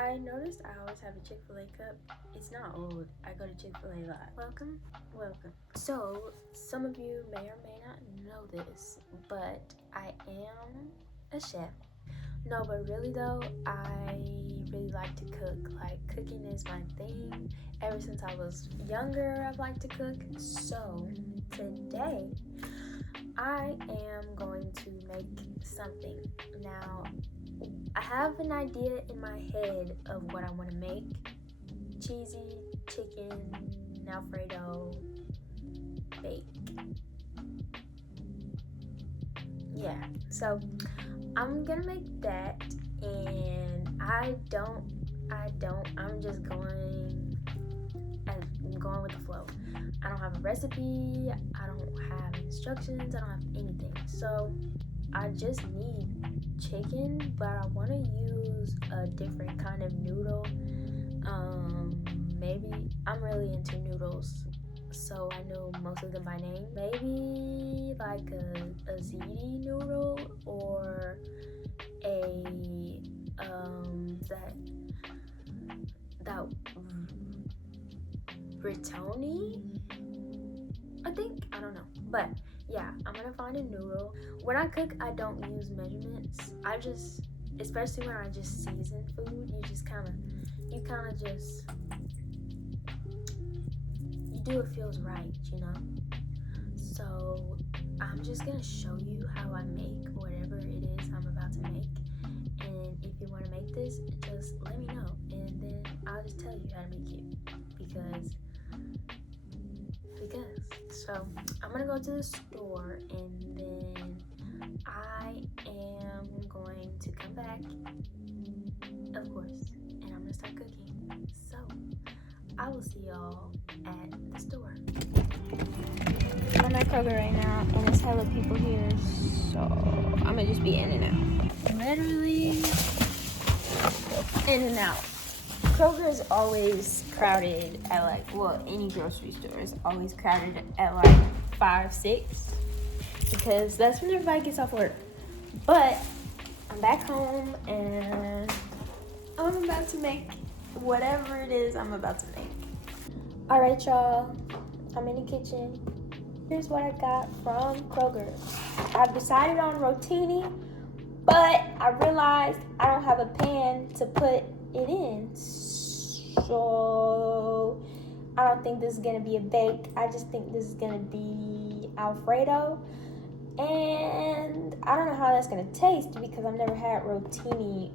I noticed I always have a Chick-fil-A cup. It's not old. I go to Chick-fil-A a lot. Welcome. So, some of you may or may not know this, but I am a chef. No, but really though, I really like to cook. Like, cooking is my thing. Ever since I was younger, I've liked to cook. So, today, I am going to make something. Now, I have an idea in my head of what I want to make. Cheesy chicken Alfredo bake. Yeah, so I'm gonna make that, and I'm just going with the flow. I don't have a recipe, I don't have instructions, I don't have anything. So I just need chicken, but I want to use a different kind of noodle. Maybe I'm really into noodles, so I know most of them by name. Maybe like a ziti noodle or a that Britoni, I think. I don't know, but yeah, I'm gonna find a noodle. When I cook, I don't use measurements. Especially when I just season food, you do what feels right, you know? So I'm just gonna show you how I make whatever it is I'm about to make. And if you wanna make this, just let me know. And then I'll just tell you how to make it. Because. So I'm gonna go to the store, and then I am going to come back, of course, and I'm gonna start cooking. So I will see y'all at the store. I'm at Kroger right now, and there's hella people here, so I'm gonna just be in and out. Literally in and out. Kroger is always crowded at any grocery store is always crowded at 5, 6, because that's when everybody gets off work. But I'm back home, and I'm about to make whatever it is I'm about to make. All right, y'all, I'm in the kitchen. Here's what I got from Kroger. I've decided on rotini, but I realized I don't have a pan to put it in. So I don't think this is gonna be a bake. I just think this is gonna be Alfredo, and I don't know how that's gonna taste because I've never had rotini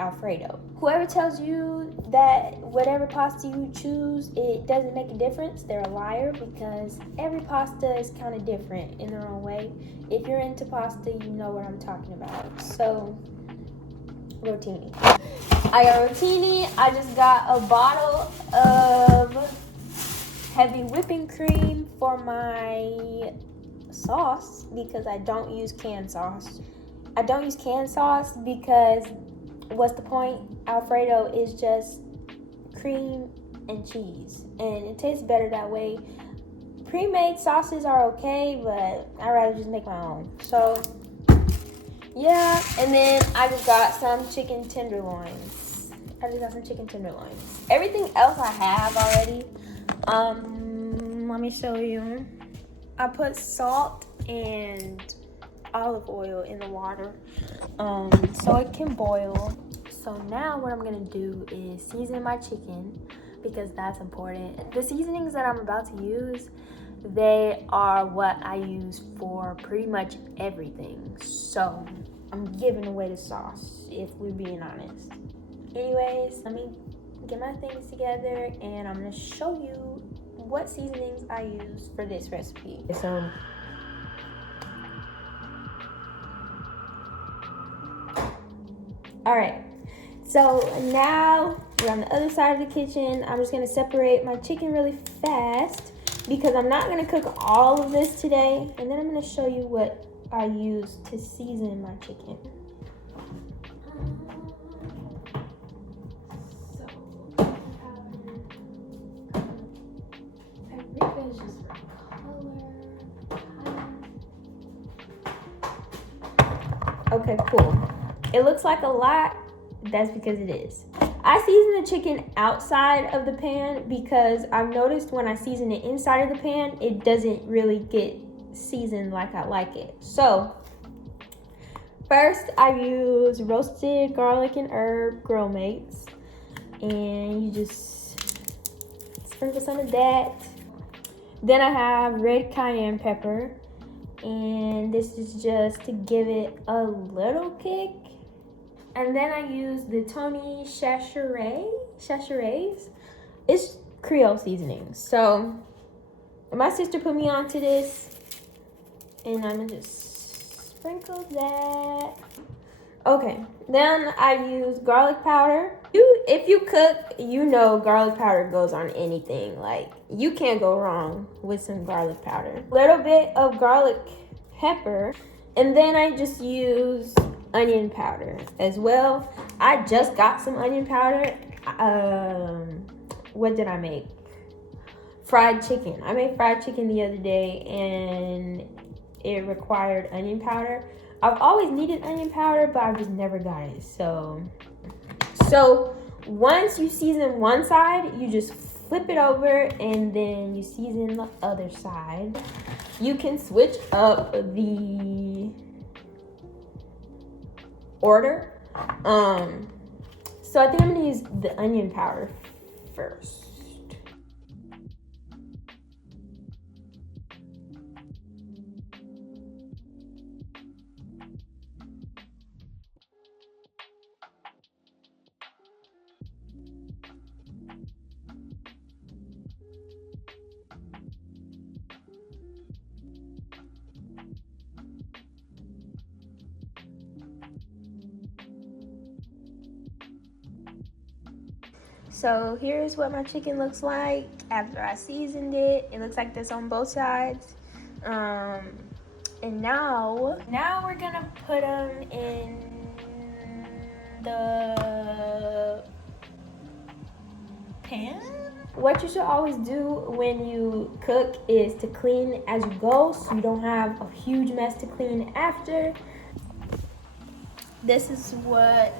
Alfredo. Whoever tells you that whatever pasta you choose, it doesn't make a difference, they're a liar, because every pasta is kind of different in their own way. If you're into pasta, you know what I'm talking about. So rotini. I got rotini. I just got a bottle of heavy whipping cream for my sauce because I don't use canned sauce. I don't use canned sauce because what's the point? Alfredo is just cream and cheese, and it tastes better that way. Pre-made sauces are okay, but I'd rather just make my own. So yeah, and then I just got some chicken tenderloins. Everything else I have already. Let me show you. I put salt and olive oil in the water so it can boil. So now what I'm gonna do is season my chicken, because that's important. The seasonings that I'm about to use, they are what I use for pretty much everything. So I'm giving away the sauce, if we're being honest. Anyways, let me get my things together, and I'm gonna show you what seasonings I use for this recipe. So all right, so now we're on the other side of the kitchen. I'm just gonna separate my chicken really fast because I'm not gonna cook all of this today, and then I'm gonna show you what I use to season my chicken. So paprika is just for color. Okay, cool. It looks like a lot, That's because it is. I season the chicken outside of the pan because I've noticed when I season it inside of the pan, it doesn't really get seasoned like I like it. So first I use roasted garlic and herb grill mates, and you just sprinkle some of that. Then I have red cayenne pepper, and this is just to give it a little kick. And then I use the Tony Chachere's. It's Creole seasoning. So my sister put me onto this, and I'm gonna just sprinkle that. Okay, then I use garlic powder. If you cook, you know garlic powder goes on anything. Like, you can't go wrong with some garlic powder. A little bit of garlic pepper, and then I just use onion powder as well. I just got some onion powder. What did I make? Fried chicken. I made fried chicken the other day, and it required onion powder. I've always needed onion powder, but I've just never got it. So once you season one side, you just flip it over, and then you season the other side. You can switch up the order. So I think I'm gonna use the onion powder first. So here's what my chicken looks like after I seasoned it. It looks like this on both sides. And now we're gonna put them in the pan. What you should always do when you cook is to clean as you go, so you don't have a huge mess to clean after. This is what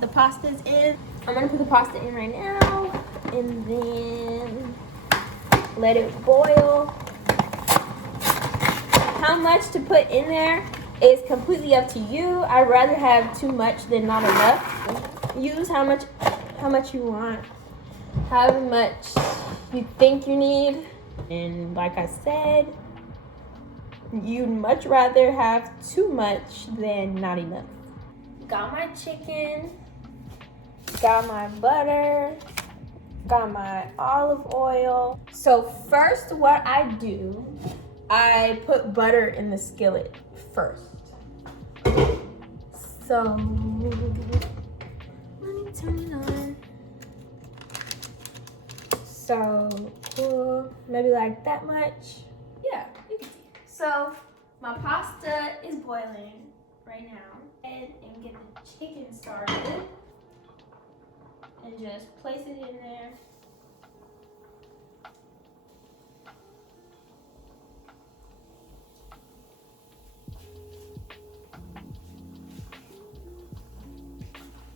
the pasta's in. I'm gonna put the pasta in right now, and then let it boil. How much to put in there is completely up to you. I'd rather have too much than not enough. Use how much you want, however much you think you need. And like I said, you'd much rather have too much than not enough. Got my chicken, got my butter, got my olive oil. So first what I do, I put butter in the skillet first. So let me turn it on. So maybe like that much. Yeah, you can see. So my pasta is boiling right now. And get the chicken started. And just place it in there.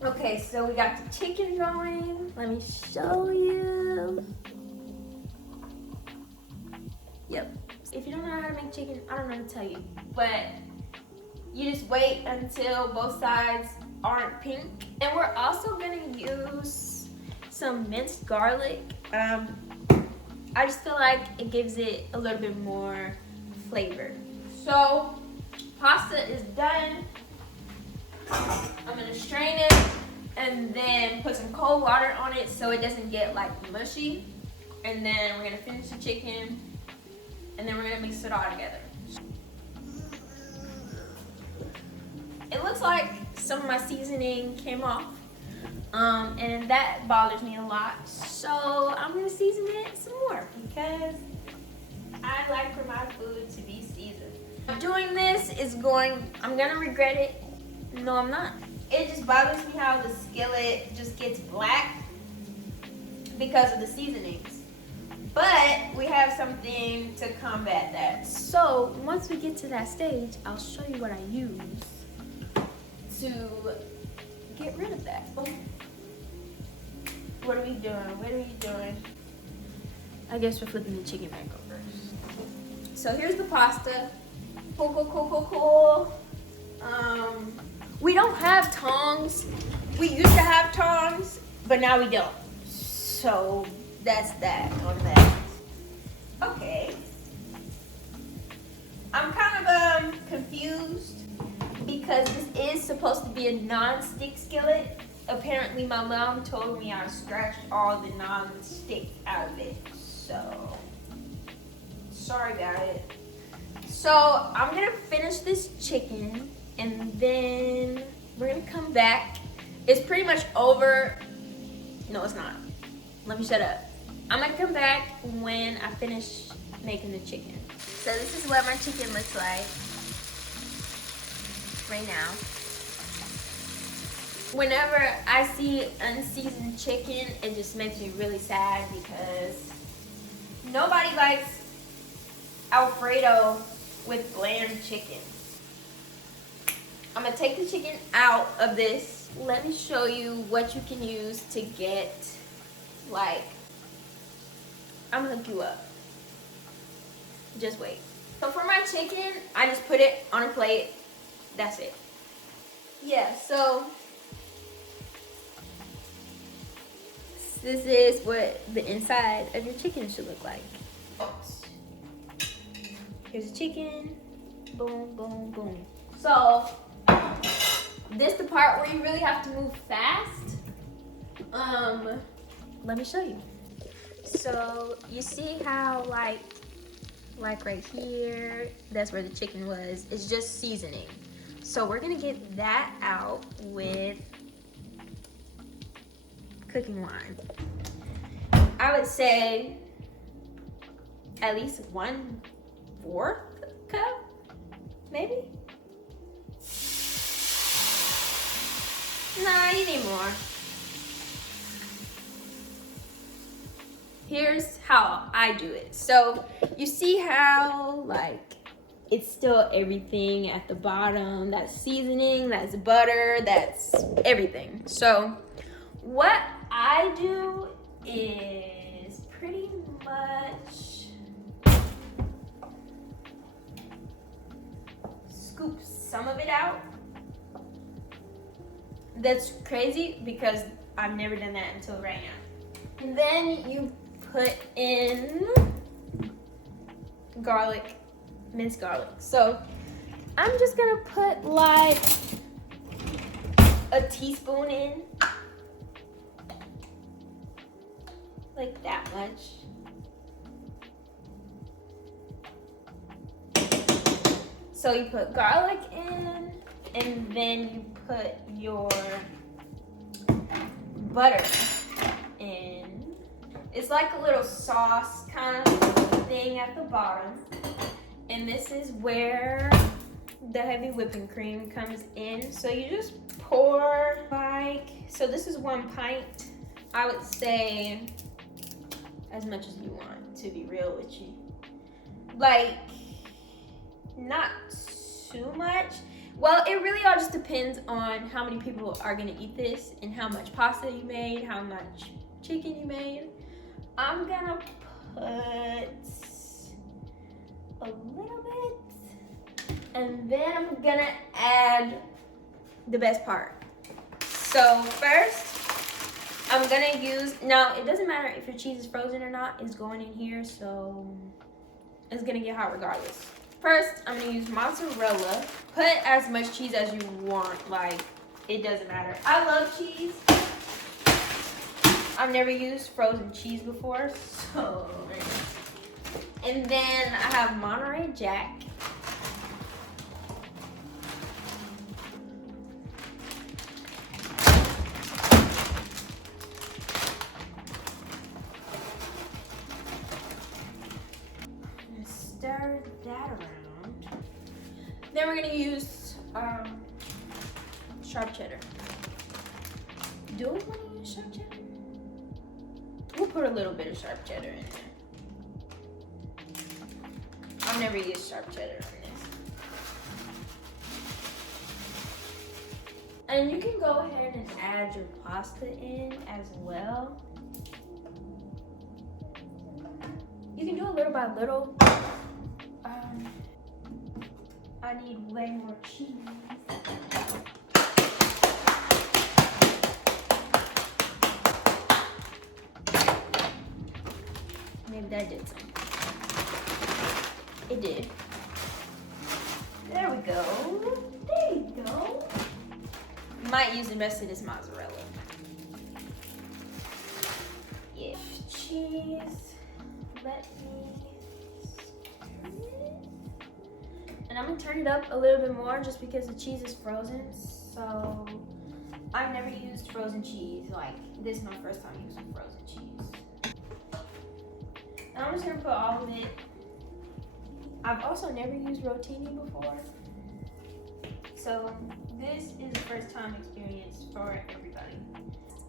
Okay, so we got the chicken going. Let me show you. Yep. If you don't know how to make chicken, I don't know what to tell you. But you just wait until both sides aren't pink. And we're also gonna use some minced garlic. I just feel like it gives it a little bit more flavor. So pasta is done. I'm gonna strain it and then put some cold water on it so it doesn't get like mushy. And then we're gonna finish the chicken, and then we're gonna mix it all together. It looks like some of my seasoning came off, and that bothers me a lot. So I'm gonna season it some more because I like for my food to be seasoned. Doing this is I'm gonna regret it. No, I'm not. It just bothers me how the skillet just gets black because of the seasonings. But we have something to combat that. So once we get to that stage, I'll show you what I use to get rid of that. Oh. What are we doing? What are we doing? I guess we're flipping the chicken back over. So here's the pasta. Cool. We don't have tongs. We used to have tongs, but now we don't. So that's that on that. Okay. I'm kind of confused because this is supposed to be a non-stick skillet. Apparently my mom told me I scratched all the non-stick out of it. So sorry about it. So I'm gonna finish this chicken and then we're gonna come back. It's pretty much over. No, it's not. Let me shut up. I'm gonna come back when I finish making the chicken. So this is what my chicken looks like right now. Whenever I see unseasoned chicken, it just makes me really sad because nobody likes Alfredo with bland chicken. I'm gonna take the chicken out of this. Let me show you what you can use to get, like, I'm gonna hook you up. Just wait. So for my chicken, I just put it on a plate. That's it. Yeah, so this is what the inside of your chicken should look like. Here's the chicken. Boom, boom, boom. So this is the part where you really have to move fast. Let me show you. So you see how like right here, that's where the chicken was. It's just seasoning. So we're gonna get that out with cooking wine. I would say at least 1/4 cup, maybe. Nah, you need more. Here's how I do it. So you see how like it's still everything at the bottom. That's seasoning, that's butter, that's everything. So what I do is pretty much scoop some of it out. That's crazy because I've never done that until right now. And then you put in garlic, minced garlic. So I'm just gonna put like a teaspoon in, like that much. So you put garlic in, and then you put your butter in. It's like a little sauce kind of thing at the bottom. And this is where the heavy whipping cream comes in. So you just pour like, so this is 1 pint. I would say as much as you want, to be real with you. Like, not too much. Well, it really all just depends on how many people are gonna eat this and how much pasta you made, how much chicken you made. I'm gonna put a little bit, and then I'm gonna add the best part. So first, I'm gonna use, now it doesn't matter if your cheese is frozen or not, it's going in here, so it's gonna get hot regardless. First, I'm gonna use mozzarella. Put as much cheese as you want, like, it doesn't matter. I love cheese. I've never used frozen cheese before, so. And then I have Monterey Jack. Stir that around. Then we're gonna use sharp cheddar. Do we want to use sharp cheddar? We'll put a little bit of sharp cheddar in there. I've never used sharp cheddar on this. And you can go ahead and add your pasta in as well. You can do a little by little. I need way more cheese. Maybe that did something. It did. There we go. There you go. Might use the rest of this mozzarella. Yeah. Cheese. Let me stir it. And I'm gonna turn it up a little bit more just because the cheese is frozen. So I've never used frozen cheese. Like, this is my first time using frozen cheese. And I'm just gonna put all of it. I've also never used rotini before. So this is the first time experience for everybody.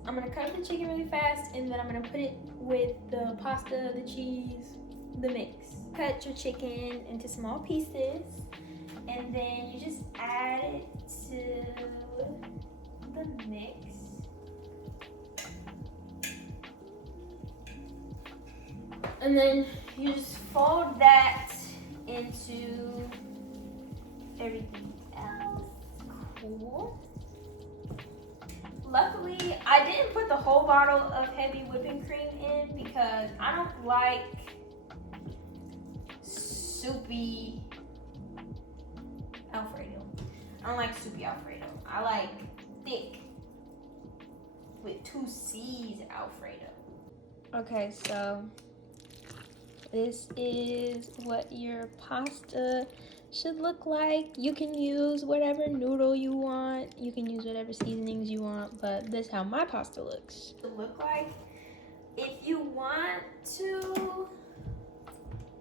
I'm gonna cut up the chicken really fast, and then I'm gonna put it with the pasta, the cheese, the mix. Cut your chicken into small pieces, and then you just add it to the mix. And then you just fold that into everything else. Cool. Luckily, I didn't put the whole bottle of heavy whipping cream in because I don't like soupy Alfredo. I don't like soupy Alfredo. I like thick with 2 C's Alfredo. Okay, so this is what your pasta should look like. You can use whatever noodle you want. You can use whatever seasonings you want, but this is how my pasta looks. It look like, if you want to,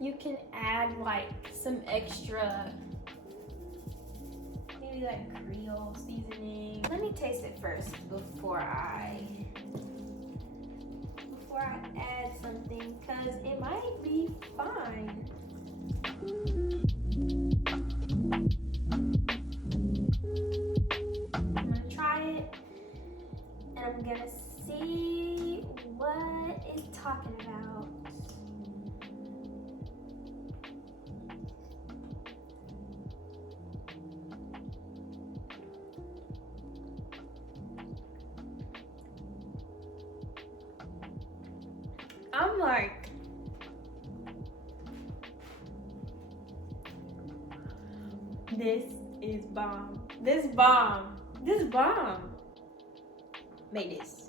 you can add like some extra, maybe like Creole seasoning. Let me taste it first before I add something, because it might be fine. I'm gonna try it, and I'm gonna see what it's talking about. I'm like, this is bomb. This bomb. This bomb. Made this.